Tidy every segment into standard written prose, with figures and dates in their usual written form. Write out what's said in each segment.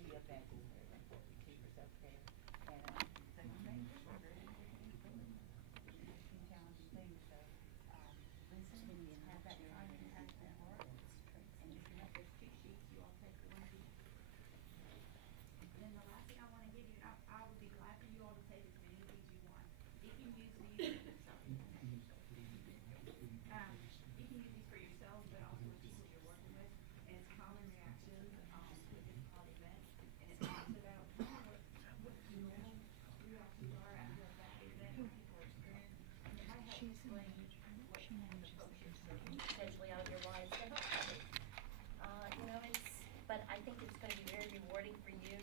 be a bad thing for everyone, to keep yourself there. And so you make sure that some challenging things. So listen, have that time to have that work. And if you have those cheat sheets, you all take the ones you. And then the last thing I want to give you, I would be glad for you all to take as many of these you want. You can use these. You can use these for yourselves, but also with people you're working with. And it's common reactions to difficult events. And it talks about what the normal reactions are after a bad event that people are experiencing. And it might help explain what the folks you're serving potentially out of your lives to help others. You know, but I think it's going to be very rewarding for you.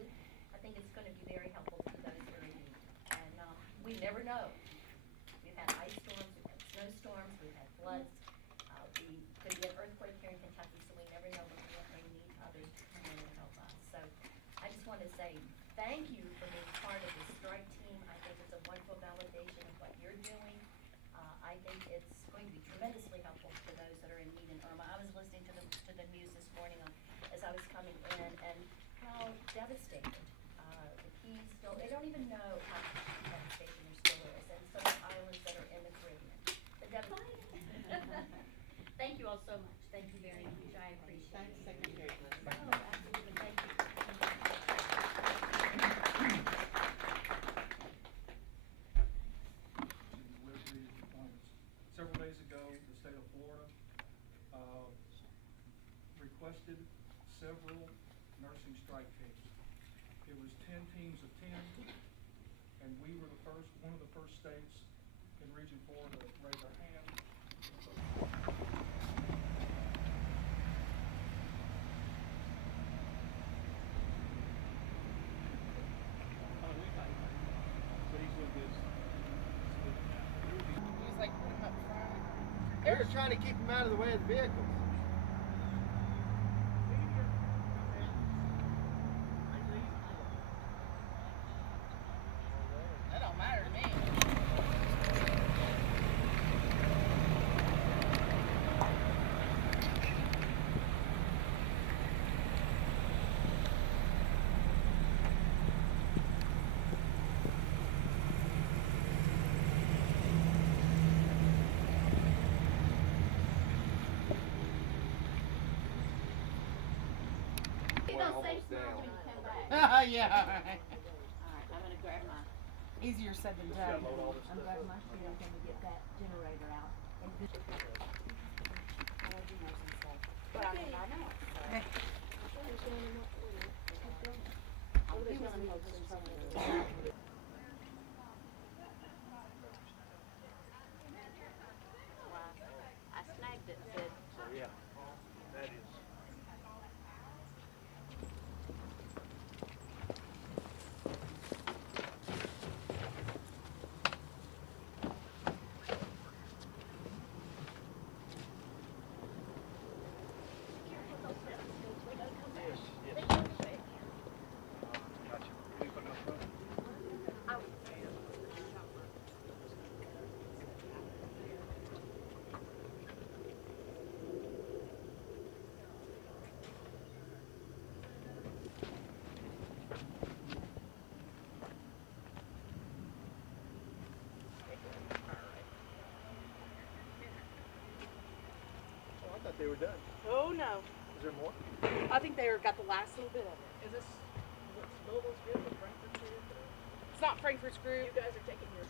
I think it's going to be very helpful to those who are in need. And we never know. We've had ice storms, we've had snowstorms, we've had floods. We could be an earthquake here in Kentucky, so we never know when we may need others to come in and help us. So I just want to say thank you for being part of this strike team. I think it's a wonderful validation of what you're doing. I think it's going to be tremendously helpful to those that are in need in Irma. I was listening to the news this morning as I was coming in, and how devastated the Keys still, they don't even know how much devastation there still is, and some of the islands that are in the Caribbean. Thank you all so much. Thank you very much. I appreciate it. Thanks, Secretary. Oh, absolutely. Thank you. Several days ago, the state of Florida requested several nursing strike teams. It was 10 teams of 10, and we were one of the first states in Region 4 to raise our hand. He's like put him up front. They were trying to keep him out of the way of the vehicles. That don't matter to me. Yeah, all right. Alright, I'm gonna grab my, Easier said than done. I'm grabbing my shit, I'm gonna get that generator out. And this. I want you nice and safe. But I know, so. I'll be willing to go to some of those. I snagged it, said. So yeah, that is. They were done. Oh no. Is there more? I think they got the last little bit of it. Is this Louisville's group or Frankfurt's group? It's not Frankfurt's group. You guys are taking yours.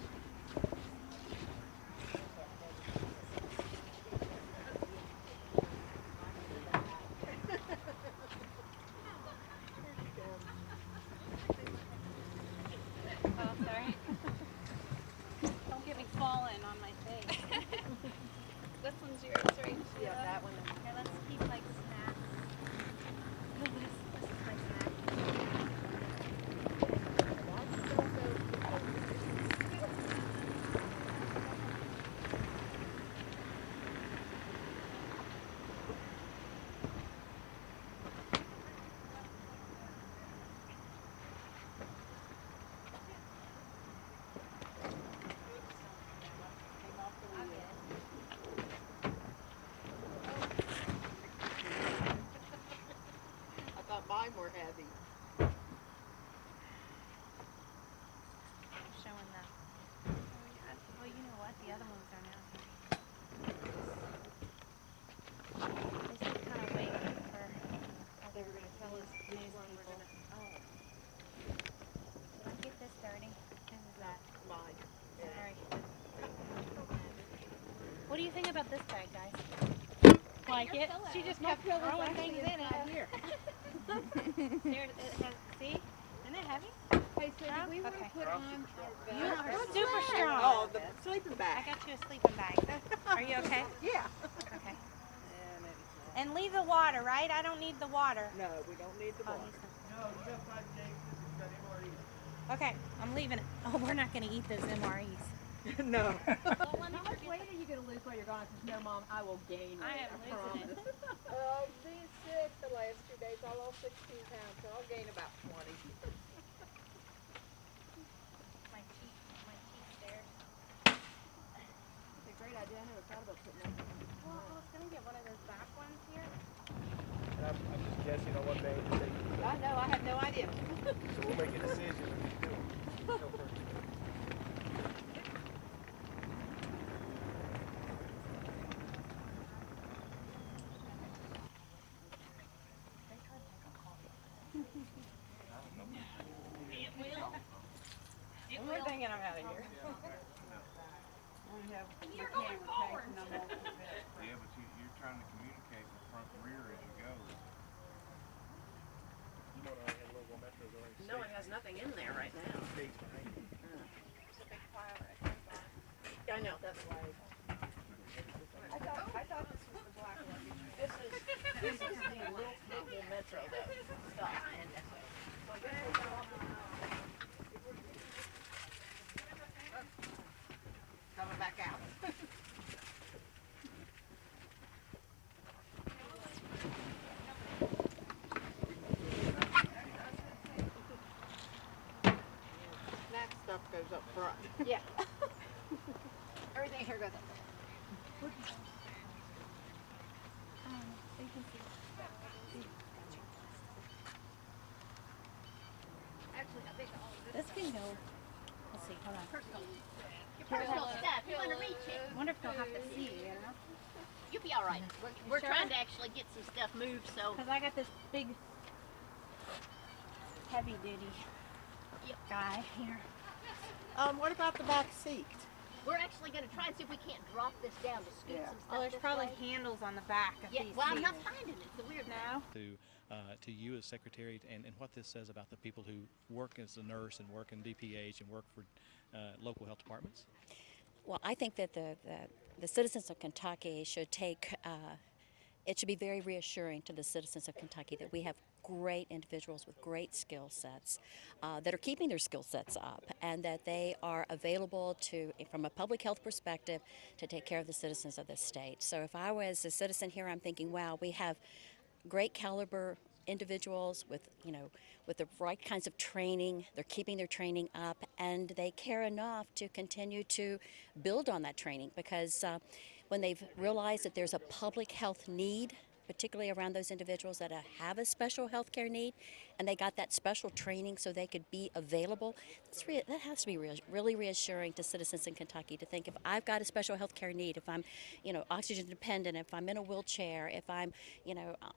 Oh, sorry. Don't get me falling on my face. This one's yours, right? Yeah, that one. Okay, let's keep like snacks. This is my snack. about this bag, guys? Like it? She just kept throwing things in it. There, it has, see? Isn't it heavy? Hey, so No? do we want to Okay. put on our You vest? are super strong. Oh, the sleeping I bag. got you a sleeping bag. Are you okay? Yeah. Okay. Yeah, maybe so. And leave the water, right? I don't need the water. No, we don't need the Oh, water. he's not- No, you got 5 Yates, you got MRE. Okay, I'm leaving it. Oh, we're not gonna eat those MREs. No. Well, let me How much forget weight are you going to lose while you're gone? Because no, Mom, I will gain I weight. am losing it. Oh, being sick the last 2 days, I lost 16 pounds, so I'll gain about 20. My cheeks there. It's a great idea. I never thought about putting that in. Well, I was gonna get one of those back ones here. I'm just guessing on what day to take it. I know, I have no idea. So we'll make a decision when you do it. So first. We're thinking I'm out of here. You're going forward. Yeah, but you're trying to communicate with front and rear as you go. No, it has nothing in there right now. I know, that's why. I thought this was the black one. This is the Louisville Metro stuff. Coming back out. That stuff goes up front. Yeah. Everything here goes up there. Actually, I think all of this. This can go. Let's see, hold on. Your personal stuff, you wanna reach it, I wonder if they'll have to see, you know? you'll be all right. We're sure? trying to actually get some stuff moved, so. Because I got this big, heavy duty Yep. guy here. What about the back seat? We're actually gonna try and see if we can't drop this down to scoot Yeah. some stuff Oh, there's this probably way. handles on the back of Yeah, these well, I'm seats. not finding it, it's a weird No? To you as secretary and what this says about the people who work as a nurse and work in DPH and work for local health departments? Well, I think that the citizens of Kentucky should take, it should be very reassuring to the citizens of Kentucky that we have great individuals with great skill sets that are keeping their skill sets up and that they are available to, from a public health perspective, to take care of the citizens of this state. So if I was a citizen here, I'm thinking, wow, we have great caliber individuals with, with the right kinds of training. They're keeping their training up, and they care enough to continue to build on that training because when they've realized that there's a public health need, particularly around those individuals that have a special health care need, and they got that special training so they could be available, that has to be really reassuring to citizens in Kentucky to think if I've got a special health care need, if I'm, oxygen dependent, if I'm in a wheelchair, if I'm,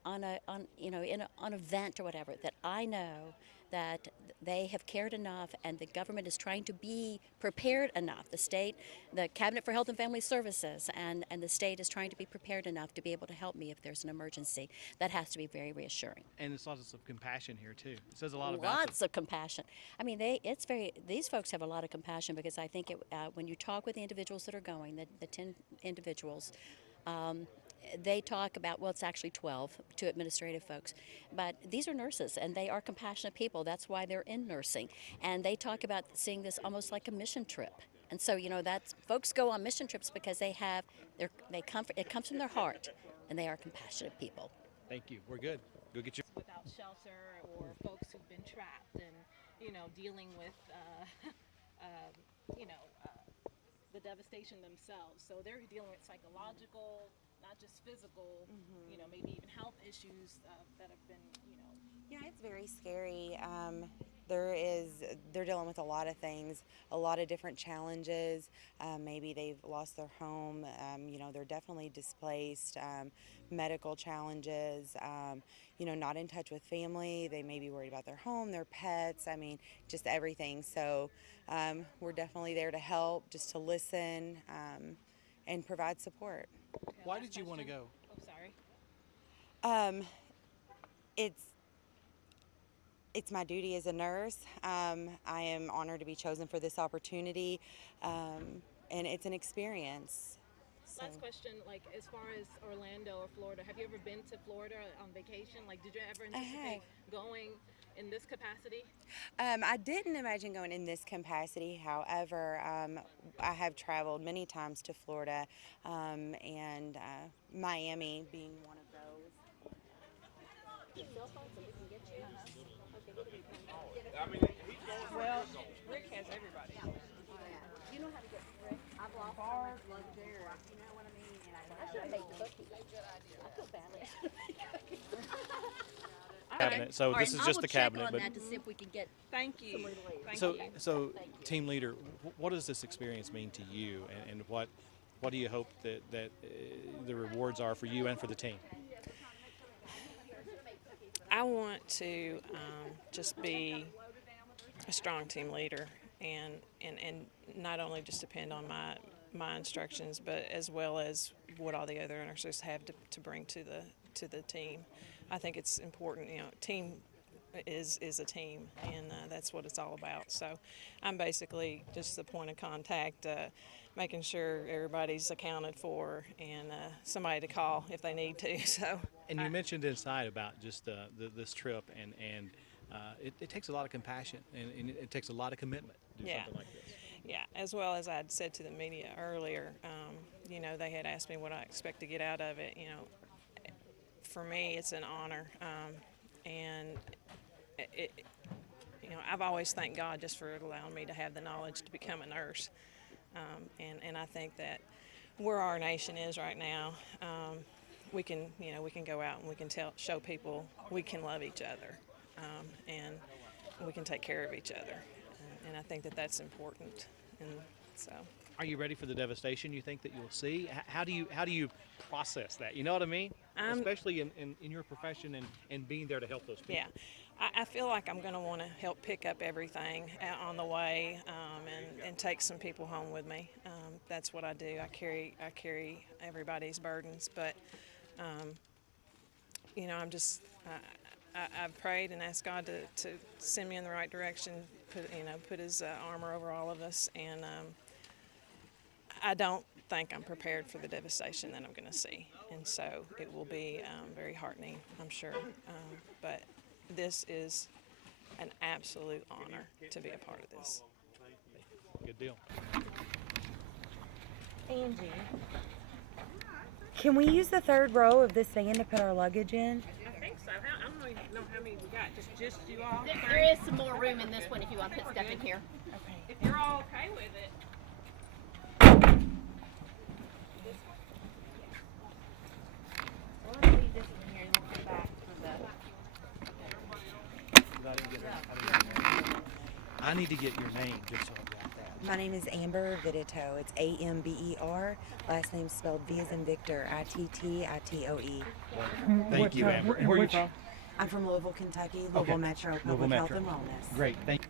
on a vent or whatever, that I know that they have cared enough and the government is trying to be prepared enough. The state, the Cabinet for Health and Family Services and the state is trying to be prepared enough to be able to help me if there's an emergency. That has to be very reassuring. And it's lots of compassion here too. It says a lot about Lots of compassion. I mean, these folks have a lot of compassion because I think when you talk with the individuals that are going, the 10 individuals, they talk about, well, it's actually 12, 2 administrative folks, but these are nurses and they are compassionate people. That's why they're in nursing. And they talk about seeing this almost like a mission trip. And so, that's folks go on mission trips because it comes from their heart and they are compassionate people. Thank you. We're good. Go get your. Without shelter or folks who've been trapped and, dealing with, the devastation themselves. So they're dealing with psychological, not just physical, maybe even health issues that have been, Yeah, it's very scary. They're dealing with a lot of things, a lot of different challenges. Maybe they've lost their home. They're definitely displaced. Medical challenges. Not in touch with family. They may be worried about their home, their pets. I mean, just everything. So we're definitely there to help, just to listen, and provide support. Why did you want to go? Oh, sorry. It's my duty as a nurse. I am honored to be chosen for this opportunity, and it's an experience. So. Last question, like as far as Orlando or Florida, have you ever been to Florida on vacation? Like, did you ever anticipate going in this capacity? I didn't imagine going in this capacity. However, I have traveled many times to Florida, and Miami being one of those. I mean, well, Rick has everybody. You know how to get Rick? I've lost far there. You know what I mean? And I should have made the cookies. I feel badly. Cabinet. So this is just the cabinet. I will check on that to see if we can get. Thank you. So team leader, what does this experience mean to you, and what do you hope that the rewards are for you and for the team? I want to just be a strong team leader and not only just depend on my instructions, but as well as what all the other nurses have to bring to the team. I think it's important, team is a team, and that's what it's all about. So I'm basically just the point of contact, making sure everybody's accounted for and somebody to call if they need to. So. And you mentioned inside about just this trip, and it takes a lot of compassion and it takes a lot of commitment to do something like this. Yeah, as well as I'd said to the media earlier, they had asked me what I expect to get out of it. For me, it's an honor, and I've always thanked God just for allowing me to have the knowledge to become a nurse, and I think that where our nation is right now, we can go out and we can show people we can love each other, and we can take care of each other, and I think that that's important, and so. Are you ready for the devastation you think that you'll see? How do you process that? You know what I mean? Especially in your profession and being there to help those people. Yeah, I feel like I'm going to want to help pick up everything on the way and take some people home with me. That's what I do. I carry everybody's burdens, but I've prayed and asked God to send me in the right direction. Put His armor over all of us, and I don't think I'm prepared for the devastation that I'm going to see, and so it will be very heartening, I'm sure. But this is an absolute honor to be a part of this. Good deal. Angie, can we use the third row of this van to put our luggage in? I think so. I don't even know how many we got. Just you all? There is some more room in this one if you want to put stuff in here. Okay. If you're all okay with it. Well, let's leave this in here and we'll come back for the. I need to get your name just so I got that. My name is Amber Vittitoe. It's Amber. Last name spelled V as in Victor, Ittitoe. Thank you, Amber. And where are you from? I'm from Louisville, Kentucky, Louisville Metro, Public Health and Wellness. Great. Thank you.